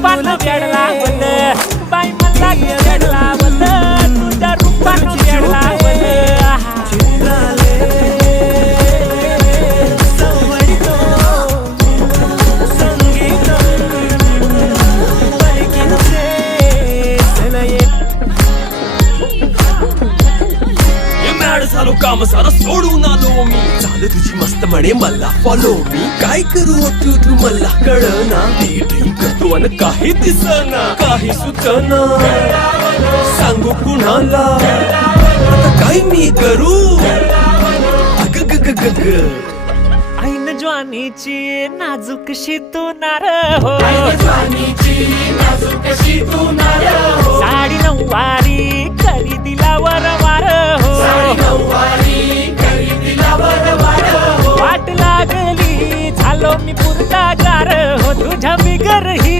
रूपानं वेडला होत बाई मला वेडला होत तुझ्या रूपानं वेडला झालो काम सारा सोडून आलो मी झालं तुझी मस्त म्हणे मला फॉलो मी काय करू तू मला कळना ड्रीम करतो आणि काही दिसना काही सुचना सांगू कुणाला आता काय मी करू अग ग ग ग ग ऐन ज्वानीची नाजूकशी तू नार हो साडी नऊवारी करी दिला वरवार हो वाट लागली झालो मी पुरता गार हो तुझ्या बिगर ही